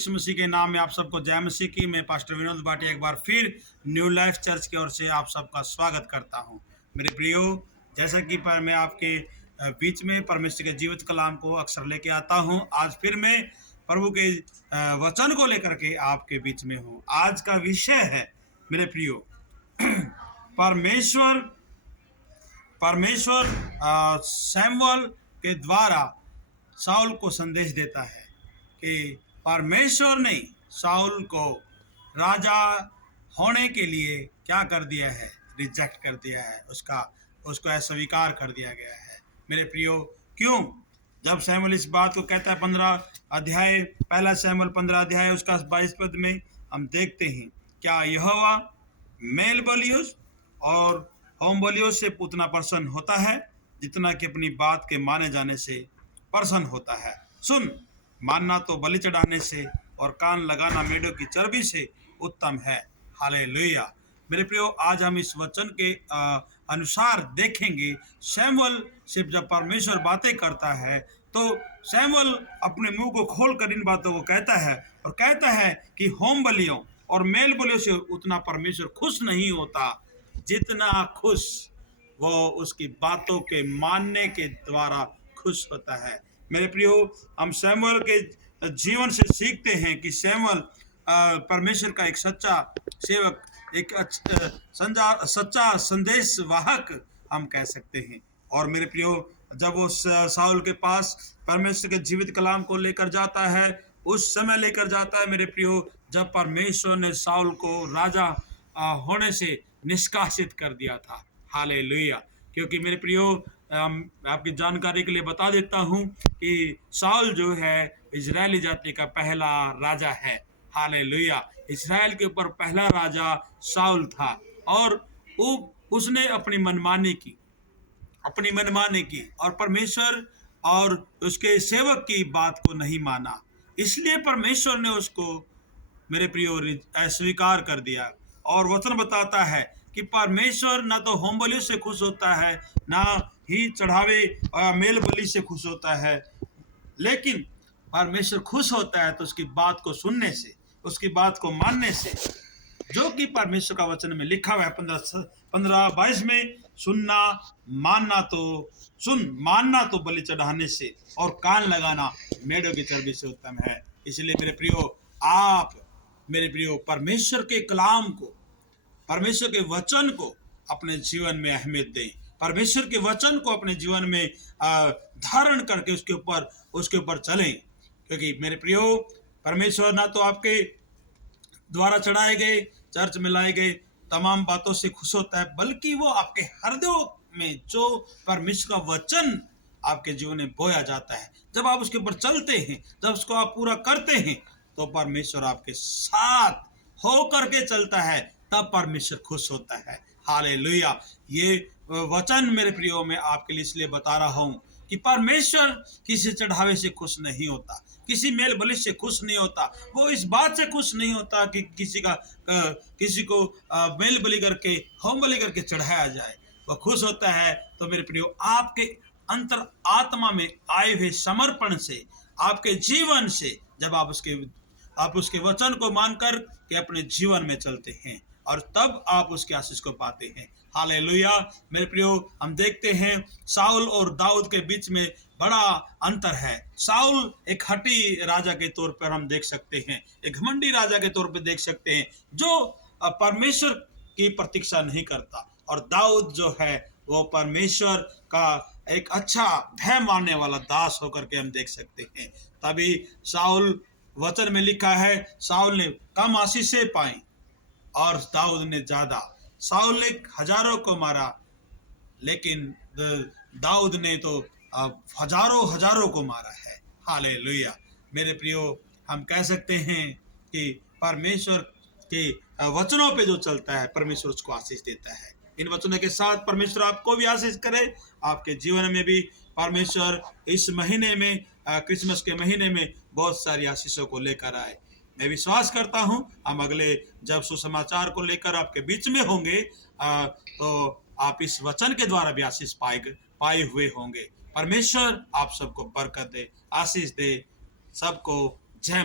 यीशु मसीह के नाम में आप सबको जय मसीह की। मैं पास्टर विनोद भाटिया एक बार फिर न्यू लाइफ चर्च की ओर से आप सबका स्वागत करता हूं। मेरे प्रियो, जैसा कि मैं आपके बीच में परमेश्वर के जीवित कलाम को अक्सर लेके आता हूं, आज फिर मैं प्रभु के वचन को लेकर के आपके बीच में हूं। आज का विषय है मेरे प्रियो, परमेश्वर परमेश्वर सैमुअल के द्वारा शाऊल को संदेश देता है कि परमेश्वर ने शाऊल को राजा होने के लिए क्या कर दिया है, रिजेक्ट कर दिया है, उसको अस्वीकार कर दिया गया है। मेरे प्रियो, क्यों? जब सैमुअल इस बात को कहता है 15 अध्याय, पहला सैमुअल 15 अध्याय उसका 22 पद में हम देखते हैं, क्या यहोवा मेल बलियों और होम बलियों से उतना प्रसन्न होता है जितना कि अपनी बात के माने जाने से प्रसन्न होता है। सुन, मानना तो बलि चढ़ाने से और कान लगाना मेढ़ों की चर्बी से उत्तम है। हालेलुया। मेरे प्रियो, आज हम इस वचन के अनुसार देखेंगे, सैमुअल से जब परमेश्वर बातें करता है तो सैमुअल अपने मुंह को खोलकर इन बातों को कहता है और कहता है कि होम बलियों और मेल बलियों से उतना परमेश्वर खुश नहीं होता जितना खुश वो उसकी बातों के मानने के द्वारा खुश होता है। मेरे प्रियो, हम सैमुअल के जीवन से सीखते हैं कि सैमुअल परमेश्वर का एक सच्चा सेवक, एक सच्चा संदेश वाहक हम कह सकते हैं। और मेरे प्रियो, जब वो शाऊल के पास परमेश्वर के जीवित कलाम को लेकर जाता है, उस समय लेकर जाता है मेरे प्रियो जब परमेश्वर ने शाऊल को राजा होने से निष्कासित कर दिया था। हालेलुया। क्योंकि मेरे प्रियो, आपकी जानकारी के लिए बता देता हूं कि शाऊल जो है इजरायली जाति का पहला राजा है। हालेलुया। इजराइल के ऊपर पहला राजा शाऊल था और उसने अपनी मनमानी की और परमेश्वर और उसके सेवक की बात को नहीं माना। इसलिए परमेश्वर ने उसको मेरे प्रियो अस्वीकार कर दिया। और वचन बताता है कि परमेश्वर ना तो होम बलि से खुश होता है, ना ही चढ़ावे मेल बलि से खुश होता है, लेकिन परमेश्वर खुश होता है तो उसकी बात को सुनने से, उसकी बात को मानने से, जो कि परमेश्वर का वचन में लिखा हुआ है 15-22 में, मानना तो बलि चढ़ाने से और कान लगाना मेढ़ों की चर्बी से उत्तम है। इसलिए मेरे प्रियो, परमेश्वर के कलाम को, परमेश्वर के वचन को अपने जीवन में अहमियत दें। परमेश्वर के वचन को अपने जीवन में धारण करके उसके ऊपर चलें। क्योंकि मेरे प्रियो, परमेश्वर ना तो आपके द्वारा चढ़ाए गए, चर्च में लाए गए तमाम बातों से खुश होता है, बल्कि वो आपके हृदय में जो परमेश्वर का वचन आपके जीवन में बोया जाता है, जब आप उसके ऊपर चलते हैं, जब उसको आप पूरा करते हैं, तो परमेश्वर आपके साथ हो करके चलता है, तब परमेश्वर खुश होता है। हालेलुया। ये वचन मेरे प्रियो में आपके लिए इसलिए बता रहा हूं कि परमेश्वर किसी चढ़ावे से खुश नहीं होता, किसी मेल बलि से खुश नहीं होता। वो इस बात से खुश नहीं होता कि किसी को मेल बलि करके, होम बलि करके चढ़ाया जाए। वो खुश होता है तो मेरे प्रियो, आपके अंतर आत्मा में आए हुए समर्पण से, आपके जीवन से, जब आप उसके वचन को मानकर के अपने जीवन में चलते हैं, और तब आप उसके आशीष को पाते हैं। हालेलुया। मेरे प्रियो, हम देखते हैं शाऊल और दाऊद के बीच में बड़ा अंतर है। शाऊल एक हठी राजा के तौर पर हम देख सकते हैं, एक घमंडी राजा के तौर पर देख सकते हैं, जो परमेश्वर की प्रतीक्षा नहीं करता। और दाऊद जो है वो परमेश्वर का एक अच्छा भय मानने वाला दास होकर के हम देख सकते हैं। तभी शाऊल, वचन में लिखा है, शाऊल ने कम आशीषें पाई और दाऊद ने ज्यादा। शाऊल ने हजारों को मारा, लेकिन दाऊद ने तो हजारों को मारा है। हालेलुया। मेरे प्रियो, हम कह सकते हैं कि परमेश्वर के वचनों पे जो चलता है, परमेश्वर उसको आशीष देता है। इन वचनों के साथ परमेश्वर आपको भी आशीष करे, आपके जीवन में भी परमेश्वर इस महीने में, क्रिसमस के महीने में बहुत सारी आशीषों को लेकर आए। मैं विश्वास करता हूं हम अगले जब सुसमाचार को लेकर आपके बीच में होंगे, तो आप इस वचन के द्वारा भी आशीष पाए हुए होंगे। परमेश्वर आप सबको बरकत दे, आशीष दे। सबको जय।